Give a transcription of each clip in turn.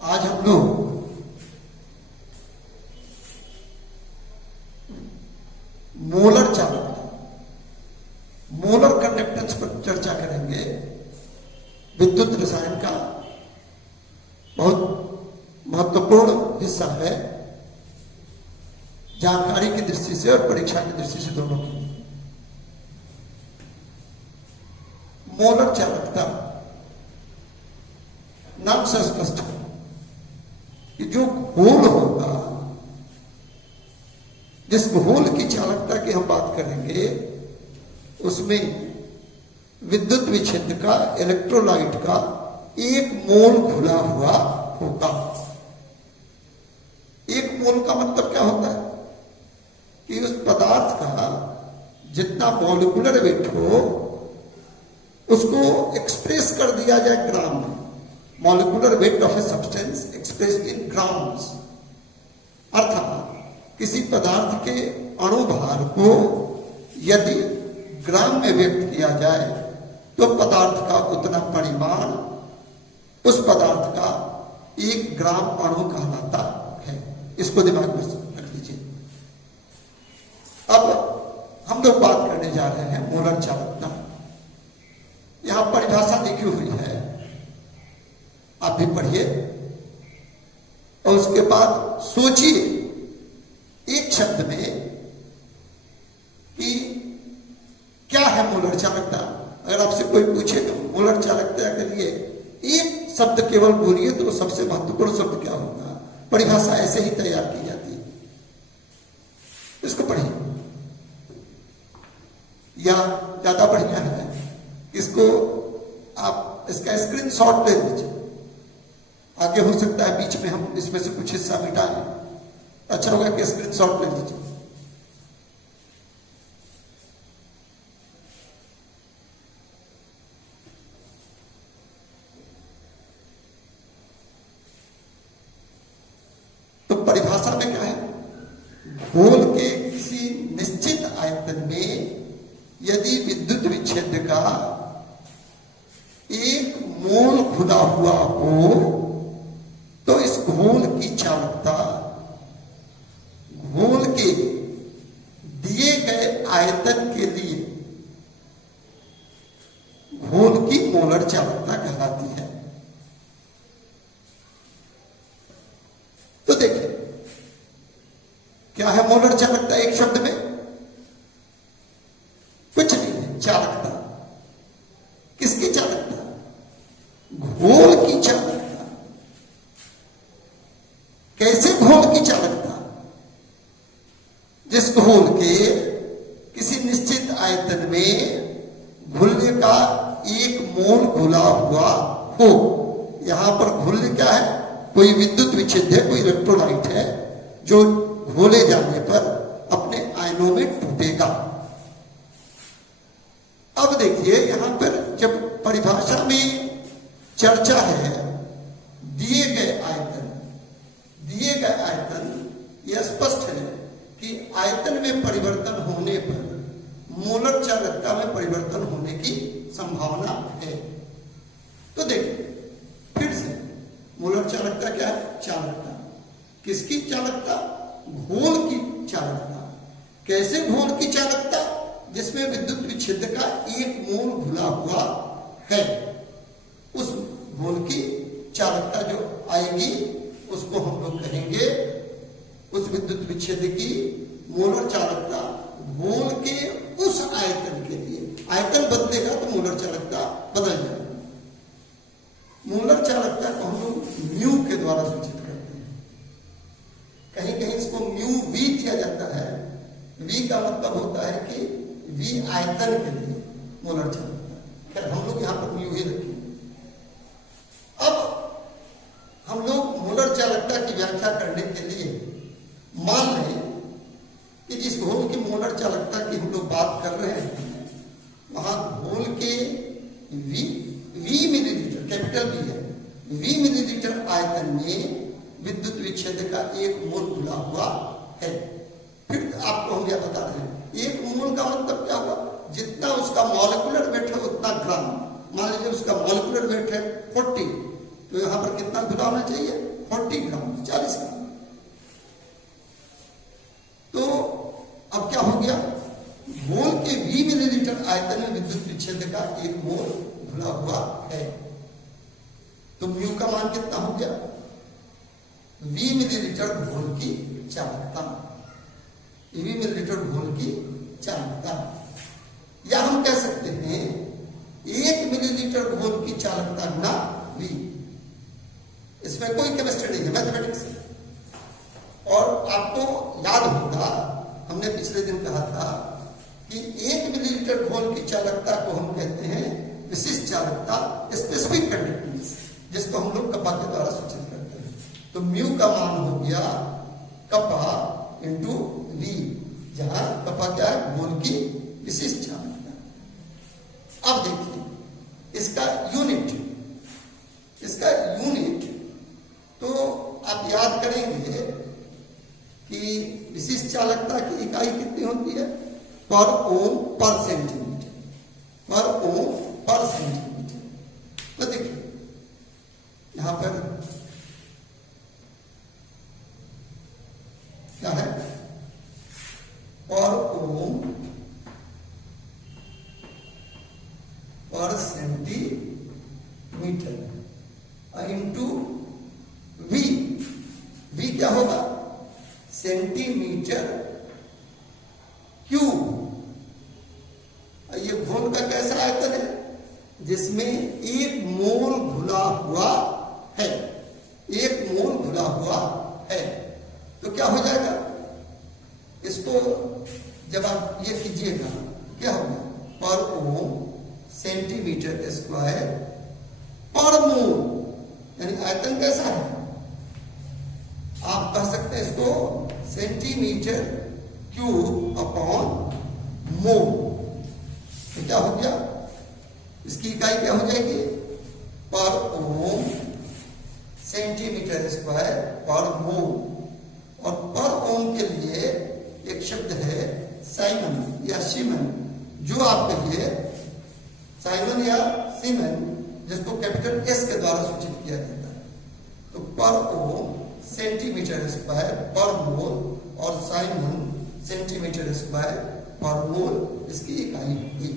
आज हम लोग मोलर चालकता, मोलर कंडक्टेंस पर चर्चा करेंगे। विद्युत रसायन का बहुत महत्वपूर्ण हिस्सा है, जानकारी की दृष्टि से और परीक्षा की दृष्टि से दोनों की। मोलर चालकता नाम से स्पष्ट है कि जो घोल होगा, जिस घोल की चालकता की हम बात करेंगे, उसमें विद्युत विच्छेद का, इलेक्ट्रोलाइट का एक मोल घुला हुआ होगा। एक मोल का मतलब क्या होता है कि उस पदार्थ का जितना मॉलिक्यूलर वेट हो उसको एक्सप्रेस कर दिया जाए ग्राम में। Molecular weight of a substance expressed in grams, अर्थात किसी पदार्थ के अणु भार को यदि ग्राम में व्यक्त किया जाए तो पदार्थ का उतना परिमाण उस पदार्थ का 1 ग्राम अणु कहलाता है। इसको दिमाग में रख लीजिए। अब हम लोग बात करने जा रहे हैं मोलर चालकता। यहां परिभाषा लिखी हुई है, आप भी पढ़िए और उसके बाद सोचिए एक शब्द में कि क्या है मोलर चालकता। अगर आपसे कोई पूछे तो मोलर चालकता के लिए एक शब्द केवल बोलिए तो सबसे महत्वपूर्ण शब्द क्या होगा। परिभाषा ऐसे ही तैयार की जाती है, इसको पढ़िए। या ज्यादा बढ़िया है, इसको आप इसका स्क्रीनशॉट ले लीजिए। आगे हो सकता है बीच में हम इसमें से कुछ हिस्सा मिटाएं, अच्छा होगा कि स्क्रीनशॉट ले लीजिए। तो परिभाषा में क्या है, घोल के किसी निश्चित आयतन में यदि विद्युत विच्छेद का 1 मोल घुला हुआ हो तो इस घोल की चालकता घोल के दिए गए आयतन के लिए घोल की मोलर चालकता कहलाती है। तो देखिए क्या है मोलर चालकता एक शब्द में? कुछ नहीं है, चालकता। किसकी चालकता? घोल की चालकता। कैसे घोल की चालकता? जिस घोल के किसी निश्चित आयतन में घुलने का 1 मोल घुला हुआ हो। यहां पर घुलने क्या है? कोई विद्युत विच्छेद है, कोई इलेक्ट्रोलाइट है जो घोले जाने पर अपने आयनों में टूटेगा। अब देखिए यहां पर जब परिभाषा में चर्चा है दिए गए आयतन, यह स्पष्ट है कि आयतन में परिवर्तन होने पर मोलर चालकता में परिवर्तन होने की संभावना है। तो देखिए फिर से मोलर चालकता क्या है? चालकता। किसकी चालकता? घोल की चालकता। कैसे घोल की चालकता? जिसमें विद्युत विच्छेद का 1 मोल घुला हुआ है, उस घोल की चालकता जो आएगी उसको हम लोग कहेंगे, उस विद्युत विच्छेद की मोलर चालकता घोल के उस आयतन के लिए। आयतन बदलेगा तो मोलर चालकता बदल जाएगी। मोलर चालकता को हम लोग म्यू के द्वारा सूचित करते हैं। कहीं कहीं इसको म्यू वी दिया जाता है। वी का मतलब होता है कि वी आयतन के लिए मोलर चालकता। खैर हम लोग यहां पर म्यू ही रखेंगे। अब हम लोग मोलर चालकता की व्याख्या करने के लिए मान लें कि जिस घोल की मोलर चालकता की हम लोग बात कर रहे हैं वहां घोल के वी मिलीलीटर, कैपिटल वी है, वी मिलीलीटर आयतन में विद्युत विच्छेद का 1 मोल घुला हुआ है। फिर आपको हम यह बता रहे हैं 1 मोल का मतलब क्या हुआ? जितना उसका मॉलिक्यूलर वेट है उतना ग्राम। मान लीजिए उसका मॉलिक्यूलर वेट है 40 तो यहां पर कितना घुला होना चाहिए? 40 ग्राम, 40 ग्राम। तो अब क्या हो गया? मोल के 20 मिलीलीटर आयतन में विद्युत विच्छेद का 1 मोल घुला हुआ है। तो म्यू का मान कितना हो गया? 20 मिलीलीटर घोल की चालकता, 20 मिलीलीटर घोल की चालकता, या हम कह सकते हैं 1 मिलीलीटर घोल की चालकता गुना V। इसमें कोई केमिस्ट्री नहीं है, मैथमेटिक्स है। और आपको याद होगा हमने पिछले दिन कहा था कि 1 मिलीलीटर घोल की चालकता को हम कहते हैं विशिष्ट चालकता, स्पेसिफिक कंडक्टेंस, जिसको हम लोग कपा के द्वारा सूचित करते हैं। तो म्यू का मान हो गया कपा इंटू वी, जहां कपा क्या है? घोल की विशिष्ट चालकता। अब देखिए इसका यूनिट, तो आप याद करेंगे कि विशिष्ट चालकता की इकाई कितनी होती है? पर ओम पर सेंटीमीटर, पर ओम पर सेंटीमीटर। तो देखिए यहां पर क्या है? पर ओम पर सेंटीमीटर इंटू वी। वी क्या होगा? Centimetre cube. ये घोल का कैसा आयतन है? जिसमें 1 मोल घुला हुआ है, 1 मोल घुला हुआ है। तो क्या हो जाएगा? इसको जब आप ये कीजिएगा क्या होगा? पर ओम सेंटीमीटर स्क्वायर पर मोल, यानी आयतन कैसा है? आप कह सकते हैं इसको सेंटीमीटर क्यूब अपॉन मोल। तो क्या हो गया? इसकी इकाई क्या हो जाएगी? पर ओम सेंटीमीटर स्क्वायर पर मोल। और पर ओम के लिए एक शब्द है साइमन या सीमन, जो आप कहिए साइमन या सीमन, जिसको कैपिटल एस के द्वारा सूचित किया जाता है। तो पर ओम सेंटीमीटर स्क्वायर पर मोल और साइमन सेंटीमीटर स्क्वायर पर मोल इसकी इकाई होगी।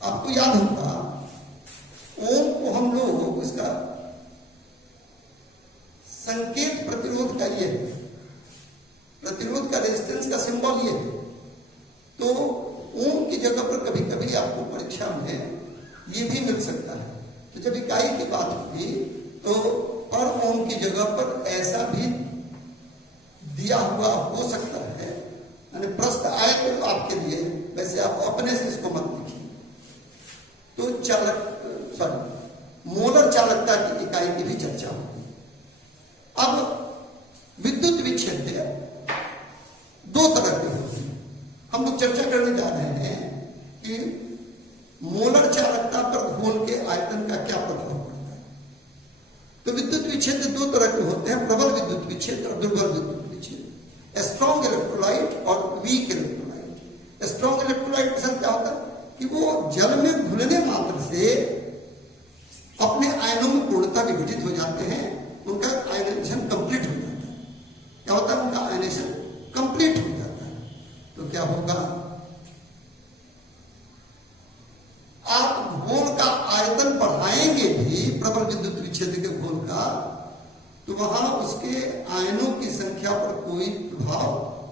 आपको याद होगा ओम को हम लोग इसका संकेत प्रतिरोध का ये है, प्रतिरोध का रेजिस्टेंस का सिंबल ये है। तो ओम की जगह पर कभी कभी आपको परीक्षा में ये भी मिल सकता है। तो जब इकाई की बात होगी तो पर ओम की जगह पर ऐसा भी दिया हुआ हो सकता है, यानी प्रश्न आए तो आपके लिए, वैसे आप अपने से इसको मत लिखिए। तो मोलर चालकता की इकाई की भी चर्चा होगी। अब विद्युत विच्छेद्य 2 तरह के होते हैं। हम लोग चर्चा करने जा रहे हैं कि मोलर चालकता पर घोल के आयतन का क्या प्रभाव पड़ता है। तो विद्युत विच्छेद 2 तरह के होते हैं, प्रबल विद्युत विच्छेद और दुर्बल विद्युत विच्छेद, स्ट्रॉन्ग इलेक्ट्रोलाइट और वीक इलेक्ट्रोलाइट। स्ट्रॉन्ग इलेक्ट्रोलाइट के साथ क्या होता है कि वो जल में घुलने मात्र से अपने आयनों में पूर्णता विघटित हो जाते हैं, उनका आयनाइजेशन कंप्लीट हो जाता है। क्या होता है? उनका आयनाइजेशन कंप्लीट हो जाता है। तो क्या होगा? आप घोल का आयतन बढ़ाएंगे भी, प्रबल विद्युत विच्छेद के घोल का, तो वहां उसके आयनों की संख्या पर कोई प्रभाव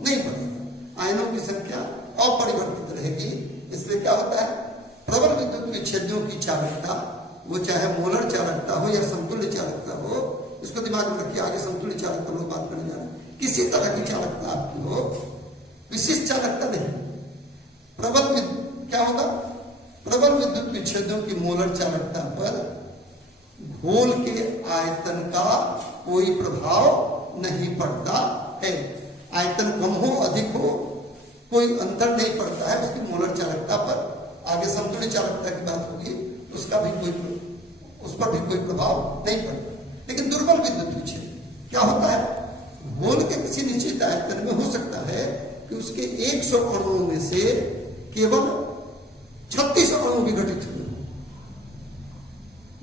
नहीं पड़ेगा, आयनों की संख्या अपरिवर्तित रहेगी। इसलिए क्या होता है? प्रबल विद्युत विच्छेदों की चालकता, वो चाहे मोलर चालकता हो या समतुल्य चालकता हो, इसको दिमाग में रखिए। आगे समतुल्य चालकता लोग बात करने जा रहे हैं। किसी तरह की चालकता आपकी हो, विशिष्ट चालकता नहीं। प्रबल क्या होगा? प्रबल विद्युत विच्छेदों की मोलर चालकता पर घोल के आयतन का कोई प्रभाव नहीं पड़ता है। आयतन कम हो अधिक हो कोई अंतर नहीं पड़ता है उसकी मोलर चालकता पर। आगे समतुल्य चालकता की बात होगी, उसका भी उस पर भी कोई प्रभाव नहीं पड़ता। लेकिन दुर्बल विद्युत विच्छेद क्या होता है? घोल के किसी निश्चित आयतन में हो सकता है कि उसके 100 अणुओं में से केवल विघटित हुए हो,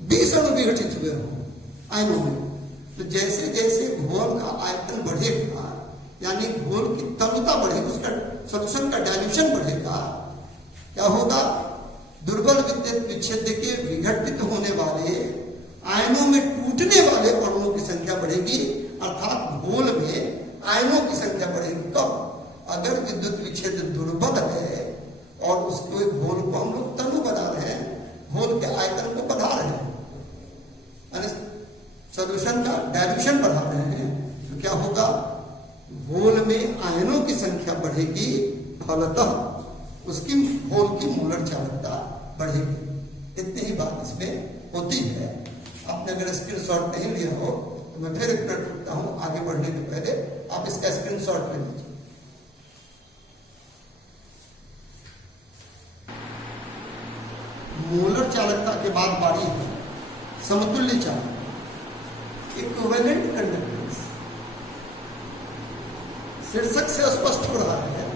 20 अणु विघटित हुए हो आयनों में, तो जैसे जैसे घोल का आयतन बढ़ेगा, यानी घोल की तरुता बढ़ेगी, उसका सॉल्यूशन का डाइल्यूशन बढ़ेगा, क्या होगा? दुर्बल विद्युत विच्छेद के विघटित होने वाले आयनों में टूटने वाले अणुओं की संख्या बढ़ेगी, अर्थात घोल में आयनों की संख्या बढ़ेगी। कब? अगर विद्युत विच्छेद दुर्बल है और उसके घोल को हम लोग तनु बना रहे हैं, घोल के आयतन को बढ़ा रहे हैं, यानी सॉल्यूशन का डाइल्यूशन बढ़ा रहे हैं, तो क्या होगा? घोल में आयनों की संख्या बढ़ेगी, फलतः उसकी घोल की मोलर चालकता बढ़ेगी। इतनी ही बात इसमें होती है। आपने अगर स्क्रीनशॉट नहीं लिया हो तो मैं फिर एक मिनट रुकता हूं, आगे बढ़ने के पहले आप इसका स्क्रीनशॉट ले लीजिए। मोलर चालकता के बाद बारी है समतुल्य चालक, इक्विवेलेंट कंडक्टेंस। शीर्षक से स्पष्ट हो रहा है,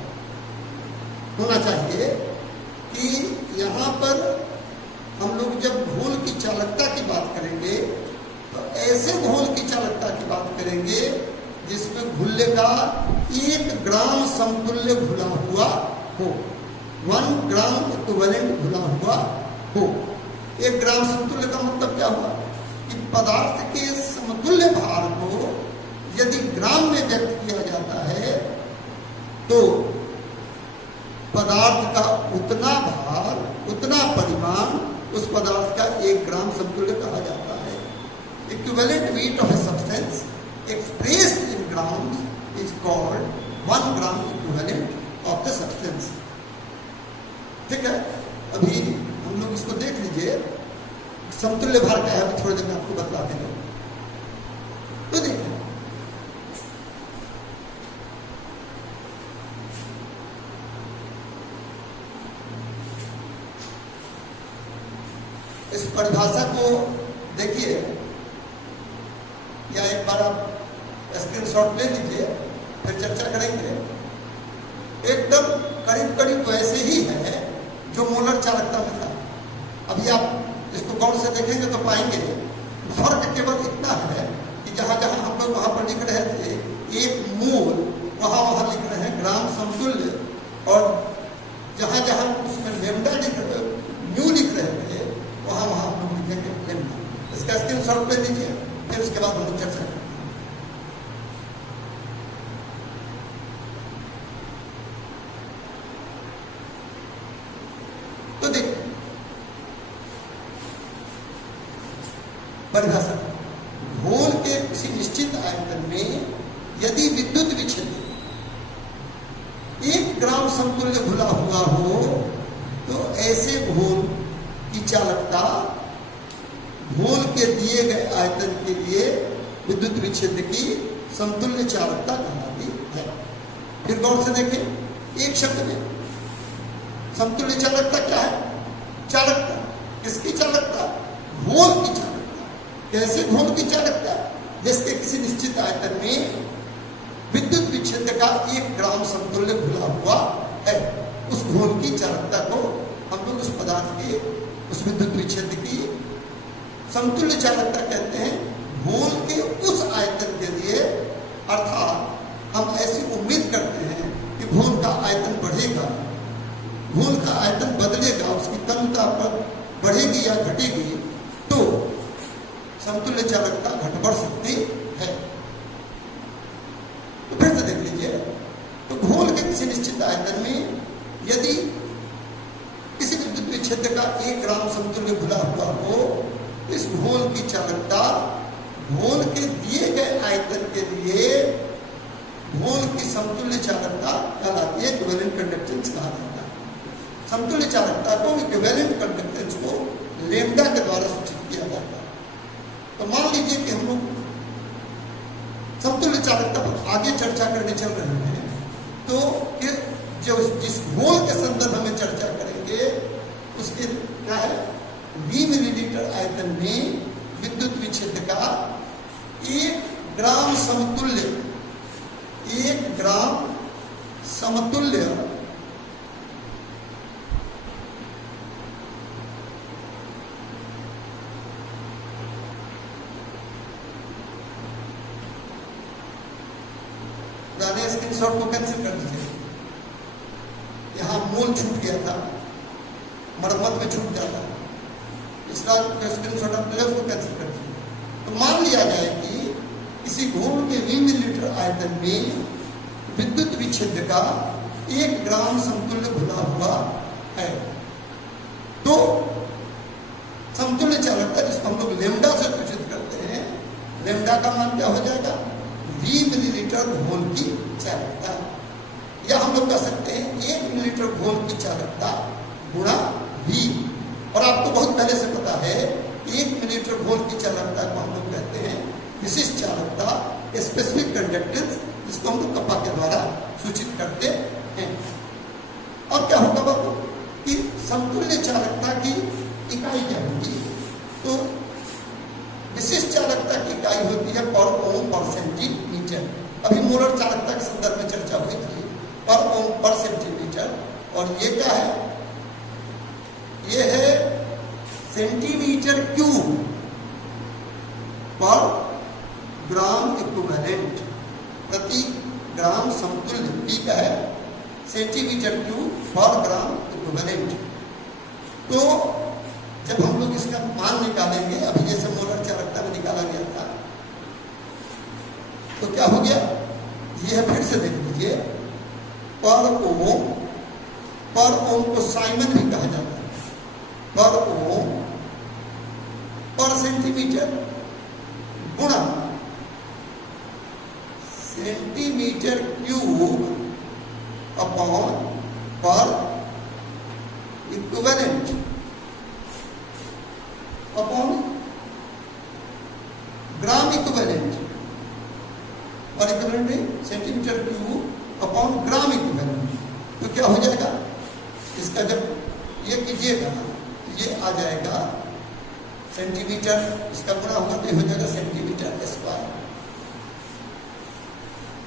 होना चाहिए कि यहां पर हम लोग जब घोल की चालकता की बात करेंगे तो ऐसे घोल की चालकता की बात करेंगे जिसमें घुल्ले का 1 ग्राम समतुल्य घुला हुआ हो, 1 ग्राम इक्विवेलेंट घुला हुआ हो। 1 ग्राम समतुल्य का मतलब क्या हुआ? कि पदार्थ के समतुल्य भार को यदि ग्राम में व्यक्त किया जाता है तो पदार्थ का उतना भार, उतना परिमाण उस पदार्थ का 1 ग्राम समतुल्य कहा जाता है। Equivalent weight of a substance expressed in grams is called 1 gram equivalent of the substance. ठीक है, अभी हम लोग इसको देख लीजिए, समतुल्य भार क्या है थोड़ी देर में आपको बतलाते हैं। तो देखिए, इस परिभाषा को देखिए, या एक बार आप स्क्रीनशॉट ले लीजिए, फिर चर्चा करेंगे। एकदम करीब करीब वैसे ही है जो मोलर चालकता में था। अभी आप इसको गौर से देखेंगे तो पाएंगे फर्क केवल इतना है कि जहां जहां हम लोग वहां पर लिख रहे थे 1 मोल, वहां लिख रहे हैं ग्राम समतुल्य, और जहां जहां उसमें लेमडा न्यू लिख रहे थे वहां हम लोग लिखेंगे लेमडा। इसका स्क्रीनशॉट ले लीजिए, फिर उसके बाद हम लोग चर्चा करेंगे। तो देखिए परिभाषा, घोल के किसी निश्चित आयतन में यदि विद्युत विच्छेद 1 ग्राम समतुल्य घुला हुआ हो तो ऐसे घोल की चालकता घोल के दिए गए आयतन के लिए विद्युत विच्छेद की समतुल्य चालकता कहलाती है। फिर गौर से देखें, एक शब्द में समतुल्य चालकता क्या है? चालकता। किसकी चालकता? घोल की चालकता। कैसे घोल की चालकता? जिसके किसी निश्चित आयतन में विद्युत विच्छेद का 1 ग्राम समतुल्य घुला हुआ है, उस घोल की चालकता को हम लोग उस पदार्थ की, उस विद्युत विच्छेद की समतुल्य चालकता कहते हैं। घोल के उस आयतन के लिए, अर्थात हम ऐसी उम्मीद करते हैं कि घोल का आयतन बढ़ेगा, घोल का आयतन बदलेगा, उसकी तन्यता पर बढ़ेगी या घटेगी, तो समतुल्य चालकता घट बढ़ सकती है। तो फिर से देख लीजिए, तो घोल के किसी निश्चित आयतन में यदि किसी विद्युत विच्छेद का 1 ग्राम समतुल्य घुला हुआ हो, इस घोल की चालकता घोल के दिए गए आयतन के लिए घोल की समतुल्य चालकता कहलाती है, इक्विवेलेंट कंडक्टेंस कहा जाता है। समतुल्य चालकता को, इक्विवेलेंट कंडक्टेंस को लेमडा के द्वारा सूचित किया जाता है। तो मान लीजिए कि हम लोग समतुल्य चालकता पर आगे चर्चा करने चल रहे हैं, तो जो जिस घोल के संदर्भ में चर्चा करेंगे उसके क्या है? 20 मिलीलीटर आयतन में विद्युत विच्छेद का 1 ग्राम समतुल्य, 1 ग्राम समतुल्य स्क्रीनशॉट को कैंसिल कर दीजिए। यहाँ मूल छूट गया था, मरम्मत में छूट जाता है, इसका स्क्रीनशॉट आप ले उसको कैंसिल कर दीजिए। तो मान लिया जाए कि किसी घोल के 20 मिलीलीटर आयतन में विद्युत विच्छेद का 1 ग्राम समतुल्य घुला हुआ है। तो समतुल्य चालकता जिसको हम लोग लेमडा से सूचित करते हैं, लेमडा का मान क्या हो जाएगा? 20 मिलीलीटर घोल की चालकता, या हम लोग कह सकते हैं 1 मिलीलीटर घोल की चालकता गुणा V। और आपको बहुत पहले से पता है 1 मिलीलीटर घोल की चालकता को हम लोग कहते हैं विशिष्ट चालकता, स्पेसिफिक कंडक्टेंस, जिसको हम लोग कपा के द्वारा सूचित करते हैं। और क्या होगा बाबू कि समतुल्य चालकता की इकाई क्या होगी? तो विशिष्ट चालकता की इकाई होती है पर ओम पर सेंटीमीटर। अभी मोलर चालकता के संदर्भ में चर्चा हुई थी, पर ओम पर सेंटीमीटर। और ये क्या है? ये है सेंटीमीटर क्यूब पर ग्राम इक्विवेलेंट, प्रति ग्राम समतुल्य। पी का है सेंटीमीटर क्यूब पर ग्राम इक्विवेलेंट। तो जब हम लोग इसका मान निकालेंगे, अभी जैसे मोलर चालकता में निकाला गया था, तो क्या हो गया? यह फिर से देख लीजिए, पर ओम को साइमन भी कहा जाता है। पर ओम पर सेंटीमीटर गुणा सेंटीमीटर क्यूब अपॉन पर इक्विवेलेंट अपॉन ग्राम इक्विवेलेंट, और equivalent centimetre cube upon gram equivalent. तो क्या हो जाएगा? इसका जब ये कीजिएगा तो ये आ जाएगा सेंटीमीटर, इसका गुणा होगा तो ये हो जाएगा सेंटीमीटर स्क्वायर।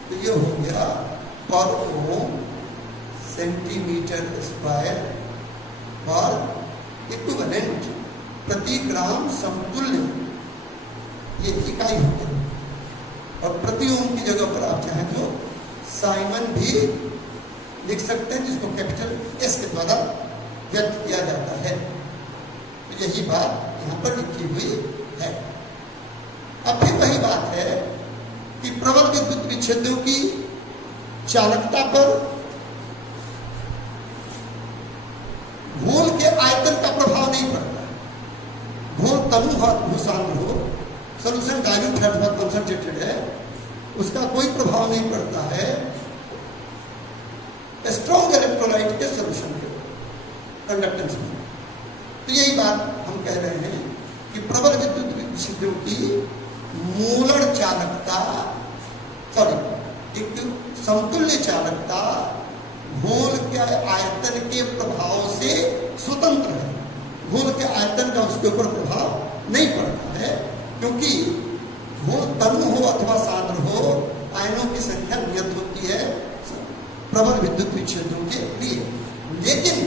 तो ये हो गया पर ओम सेंटीमीटर स्क्वायर पर इक्विवेलेंट, प्रति ग्राम समतुल्य, ये इकाई हो गई। और प्रति ओम की जगह पर आप चाहें तो साइमन भी लिख सकते हैं, जिसको कैपिटल एस के द्वारा व्यक्त किया जाता है। तो यही बात यहाँ पर लिखी हुई है। अब फिर वही बात है कि प्रबल विद्युत विच्छेदों की चालकता पर घोल के आयतन का प्रभाव नहीं पड़ता। घोल तनु हो, भूसांद्र हो, सोल्यूशन डाइल्यूट है अथवा कंसंट्रेटेड है, उसका कोई प्रभाव नहीं पड़ता है स्ट्रॉन्ग इलेक्ट्रोलाइट के सोल्यूशन के कंडक्टेंस में। तो यही बात हम कह रहे हैं कि प्रबल विद्युत विच्छेदों की मोलर चालकता, एक समतुल्य चालकता घोल के आयतन के प्रभाव से स्वतंत्र है। घोल के आयतन का उसके ऊपर प्रभाव नहीं पड़ता है, क्योंकि घोल तनु हो अथवा सांद्र हो, आयनों की संख्या नियत होती है प्रबल विद्युत विच्छेदों के लिए। लेकिन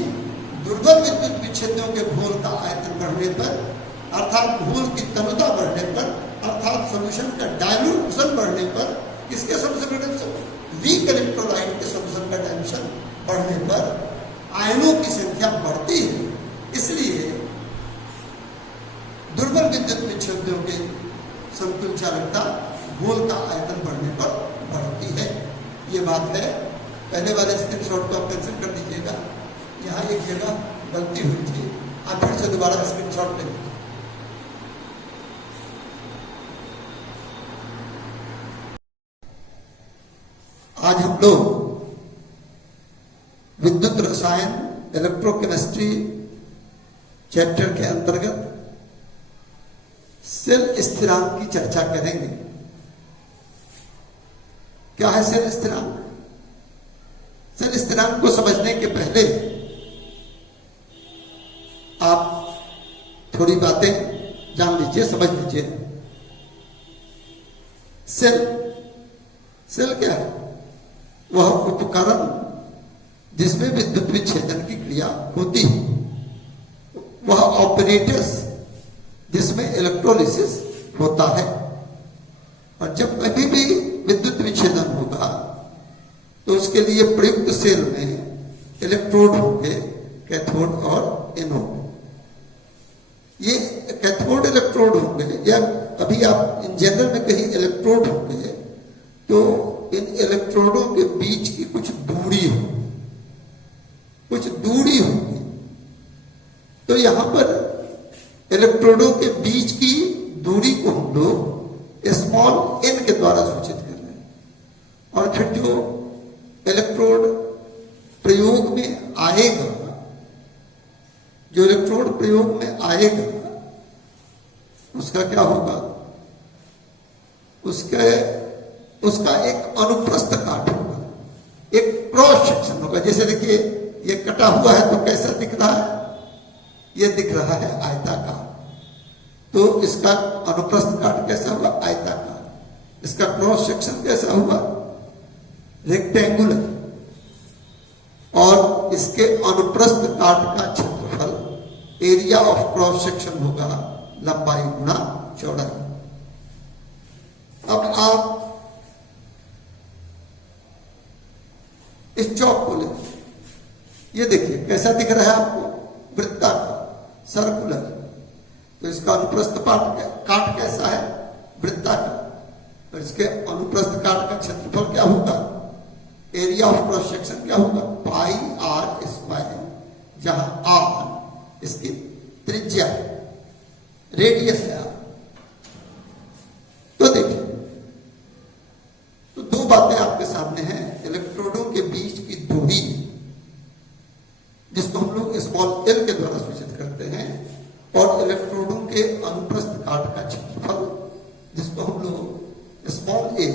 दुर्बल विद्युत विच्छेदों के घोल का आयतन बढ़ने पर, अर्थात घोल की तनुता बढ़ने पर, अर्थात सोल्यूशन का डाइल्यूशन बढ़ने पर, किसके सोल्यूशन का डाइल्यूशन? वीक इलेक्ट्रोलाइट के सोल्यूशन का डाइल्यूशन बढ़ने पर आयनों की संख्या बढ़ती है। इसलिए दुर्बल विद्युत विच्छेदों के समतुल्य चालकता घोल का आयतन बढ़ने पर बढ़ती है। ये बात है। पहले वाले स्क्रीनशॉट को आप कैंसिल कर दीजिएगा, यहाँ एक जगह गलती हुई थी, आप फिर से दोबारा स्क्रीनशॉट ले लीजिए। आज हम लोग विद्युत रसायन, इलेक्ट्रोकेमिस्ट्री चैप्टर के अंतर्गत सेल स्थिरांक की चर्चा करेंगे। क्या है सेल स्थिरांक? सेल स्थिरांक को समझने के पहले आप थोड़ी बातें जान लीजिए, समझ लीजिए। सेल क्या है? वह उपकरण जिसमें विद्युत विच्छेदन की क्रिया होती है, वह ऑपरेटर्स जिसमें इलेक्ट्रोलिसिस होता है। और जब कभी भी विद्युत विच्छेदन होगा सेल में इलेक्ट्रोड होंगे, कैथोड और एनोड। ये कैथोड इलेक्ट्रोड होंगे, या अभी आप इन जनरल में कहीं इलेक्ट्रोड होंगे, तो इन इलेक्ट्रोडों के बीच की कुछ दूरी होगी। तो यहां पर इलेक्ट्रोडों के बीच की दूरी को हम लोग स्मॉल एन के द्वारा सूचित कर रहे हैं। और फिर जो इलेक्ट्रोड प्रयोग में आएगा, उसका क्या होगा? उसका एक अनुप्रस्थ काट होगा, एक क्रॉस सेक्शन होगा। जैसे देखिए ये कटा हुआ है तो कैसा दिख रहा है? ये दिख रहा है आयताकार। तो इसका अनुप्रस्थ काट कैसा हुआ? आयताकार। इसका क्रॉस सेक्शन कैसा हुआ? रेक्टेंगुलर। और इसके अनुप्रस्थ काट का क्षेत्रफल, एरिया ऑफ क्रॉस सेक्शन होगा लंबाई गुना चौड़ाई। अब आप इस चौक को लें, ये देखिए कैसा दिख रहा है आपको? वृत्ताकार, सर्कुलर। तो इसका अनुप्रस्थ काट कैसा है? वृत्ताकार। और इसके अनुप्रस्थ काट का क्षेत्रफल क्या होगा? एरिया ऑफ क्रॉस सेक्शन क्या होगा? पाई आर स्क्वायर, जहां आर इसकी त्रिज्या है, रेडियस है। तो देखिए, तो दो बातें आपके सामने हैं। इलेक्ट्रोडों के बीच की दूरी, जिसको हम लोग स्मॉल एल के द्वारा सूचित करते हैं, और इलेक्ट्रोडों के अनुप्रस्थ काट का क्षेत्रफल, जिसको हम लोग स्मॉल ए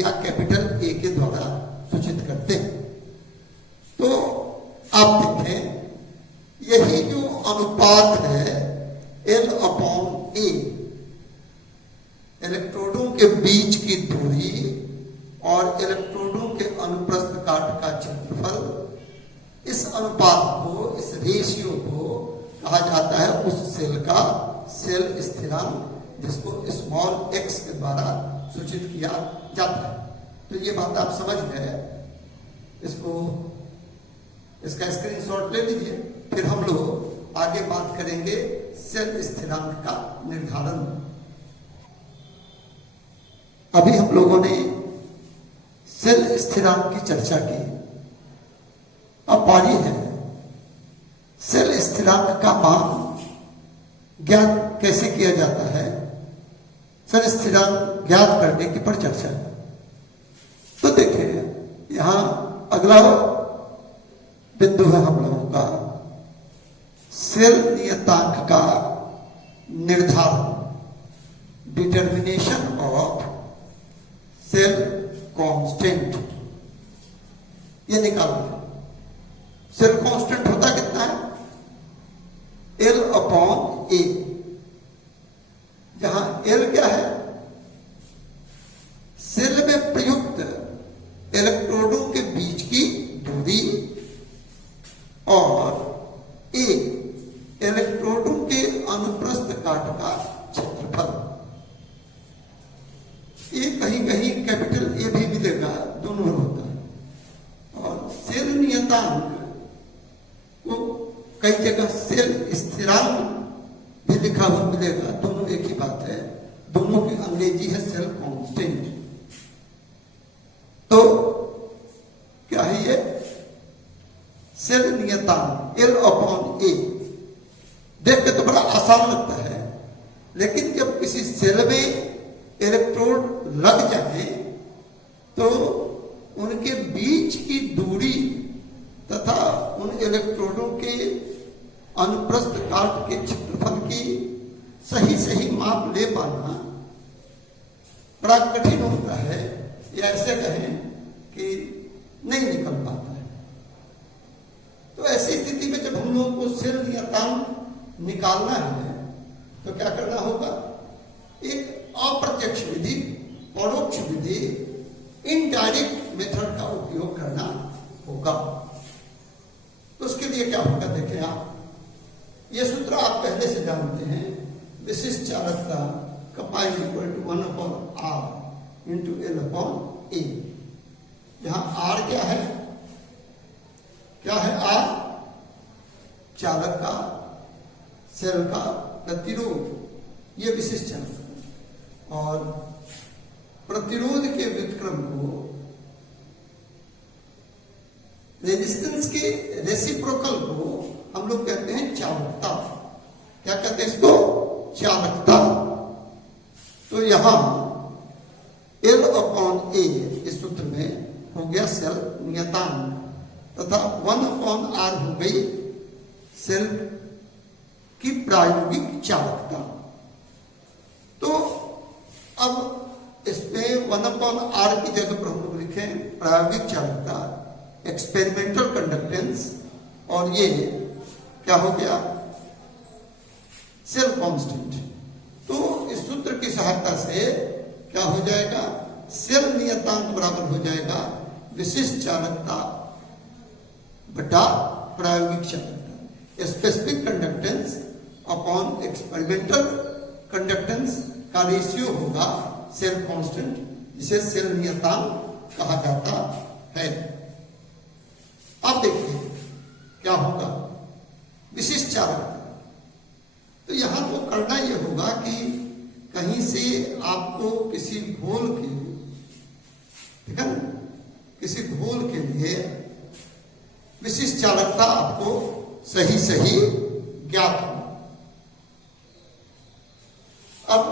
या कैपिटल ए के द्वारा सूचित करते हैं। तो आप देखें, यही जो अनुपात है L अपॉन ए, इलेक्ट्रोडों के बीच की दूरी और इलेक्ट्रोडों के अनुप्रस्थ काट का क्षेत्रफल, इस अनुपात को, इस रेशियो को कहा जाता है उस सेल का सेल स्थिरांक, जिसको स्मॉल एक्स के द्वारा सूचित किया जाता है। तो ये बात आप समझ गए। इसका स्क्रीनशॉट ले लीजिए। फिर हम लोग आगे बात करेंगे सेल स्थिरांक का निर्धारण। अभी हम लोगों ने सेल स्थिरांक की चर्चा की। अब बारी है सेल स्थिरांक का मान ज्ञात कैसे किया जाता है, सेल स्थिरांक ज्ञात करने की पर चर्चा। तो देखिए, यहां अगला बिंदु है हम लोगों का सेल नियतांक का निर्धारण, डिटर्मिनेशन ऑफ सेल कांस्टेंट। ये निकालना। सेल कांस्टेंट होता कितना है? L अपॉन ए, जहां L क्या है? सेल में प्रयुक्त इलेक्ट्रोडों के बीच की दूरी, और ए इलेक्ट्रोडों के अनुप्रस्थ काट का क्षेत्रफल। ये कहीं कहीं कैपिटल ए भी मिलेगा, दोनों होता है। और सेल नियतांक को कई जगह सेल स्थिरांक भी लिखा हुआ मिलेगा, दोनों एक ही बात है। दोनों की अंग्रेजी है सेल कांस्टेंट। तो क्या है ये? सेल नियतांक L अपॉन ए। देख के तो बड़ा आसान लगता है, लेकिन जब किसी सेल में इलेक्ट्रोड लग जाए तो उनके बीच की दूरी तथा उन इलेक्ट्रोडों के अनुप्रस्थ काट के क्षेत्रफल की सही माप ले पाना बड़ा कठिन होता है, या ऐसे कहें कि नहीं निकल पाता है। तो ऐसी स्थिति में जब हम लोगों को सेल नियतांक निकालना है तो क्या करना होगा? एक अप्रत्यक्ष विधि, परोक्ष विधि, इनडायरेक्ट मेथड का उपयोग करना होगा। तो उसके लिए क्या होगा? देखें आप, ये सूत्र आप पहले से जानते हैं। विशिष्ट चालकता का pi equal to 1 upon R into L upon A. यहां आर क्या है? क्या है आर, चालक का सेल का प्रतिरोध, ये विशिष्ट चालकता। और प्रतिरोध के व्युत्क्रम को रेजिस्टेंस के रेसिप्रोकल को हम लोग कहते हैं चालकता। क्या कहते हैं इसको? चालकता। तो यहां L/A इस सूत्र में हो गया सेल नियतांक तथा 1/R हो गई सेल की प्रायोगिक चालकता। तो अब इसमें 1/R की जगह पर हम लोग लिखें प्रायोगिक चालकता, एक्सपेरिमेंटल कंडक्टेंस, और ये क्या हो गया? Cell constant. तो इस सूत्र की सहायता से क्या हो जाएगा? सेल नियतांक बराबर हो जाएगा विशिष्ट चालकता बटा प्रायोगिक चालकता। Specific conductance upon experimental conductance का रेशियो होगा सेल कांस्टेंट, जिसे सेल नियतांक कहा जाता है। अब देखिए क्या होगा विशिष्ट चालकता। तो यहां तो करना यह होगा कि कहीं से आपको किसी घोल के, ठीक है ना, किसी घोल के लिए विशिष्ट चालकता आपको सही सही ज्ञात हो। अब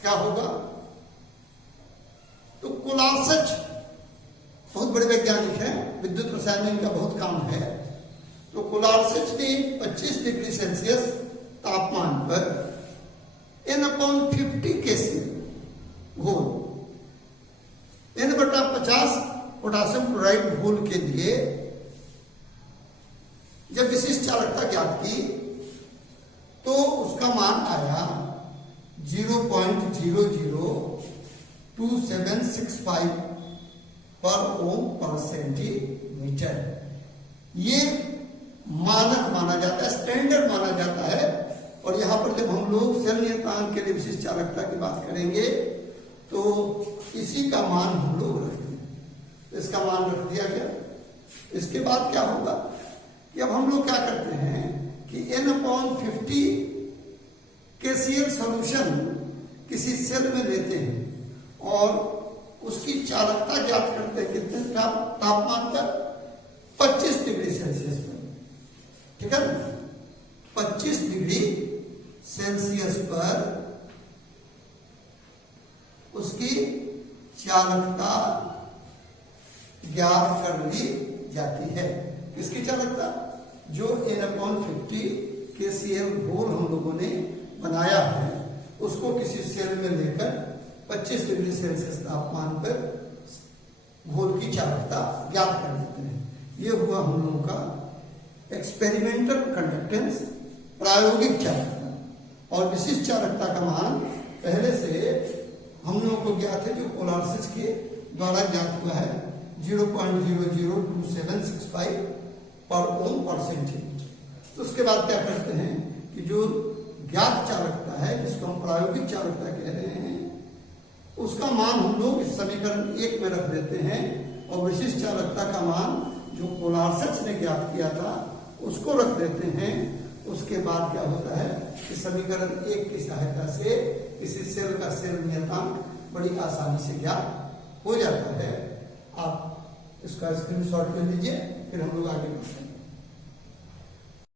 क्या होगा? तो कोलार्सच बहुत बड़े वैज्ञानिक हैं, विद्युत रसायन में इनका बहुत काम है। तो कोलार्सच ने 25 डिग्री सेल्सियस तापमान पर N/50 KCl घोल, N/50 पोटासियम क्लोराइड घोल के लिए जब विशिष्ट चालकता ज्ञात की तो उसका मान आया 0.002765 पर ओम पर सेंटीमीटर। ये मानक माना जाता है, स्टैंडर्ड माना जाता है। और यहां पर जब हम लोग सेल नियतांक के लिए विशिष्ट चालकता की बात करेंगे तो इसी का मान हम लोग रख दें। इसका मान रख दिया गया। इसके बाद क्या होगा कि अब हम लोग क्या करते हैं कि N/50 KCl सॉल्यूशन किसी सेल में लेते हैं और उसकी चालकता ज्ञात करते हैं कितने तापमान पर? 25 डिग्री सेल्सियस पर, ठीक है ना? 25 डिग्री सेल्सियस पर उसकी चालकता ज्ञात कर ली जाती है। किसकी चालकता? जो N/50 KCl घोल हम लोगों ने बनाया है उसको किसी सेल में लेकर 25 डिग्री सेल्सियस तापमान पर घोल की चालकता ज्ञात कर देते हैं। यह हुआ हम लोगों का एक्सपेरिमेंटल कंडक्टेंस, प्रायोगिक चालकता। और विशिष्ट चालकता का मान पहले से हम लोगों को ज्ञात है, जो कोलार्सच के द्वारा ज्ञात हुआ है 0.002765 पर ओम पर सेंटीमीटर। तो उसके बाद क्या करते हैं कि जो ज्ञात चालकता है जिसको हम प्रायोगिक चालकता कह रहे हैं उसका मान हम लोग इस समीकरण 1 में रख देते हैं और विशिष्ट चालकता का मान जो कोलार्सच ने ज्ञात किया था उसको रख देते हैं। उसके बाद क्या होता है कि समीकरण 1 की सहायता से किसी सेल का सेल नियतांक बड़ी आसानी से ज्ञात हो जाता है। आप इसका स्क्रीनशॉट ले लीजिए, फिर हम लोग आगे बढ़ते हैं।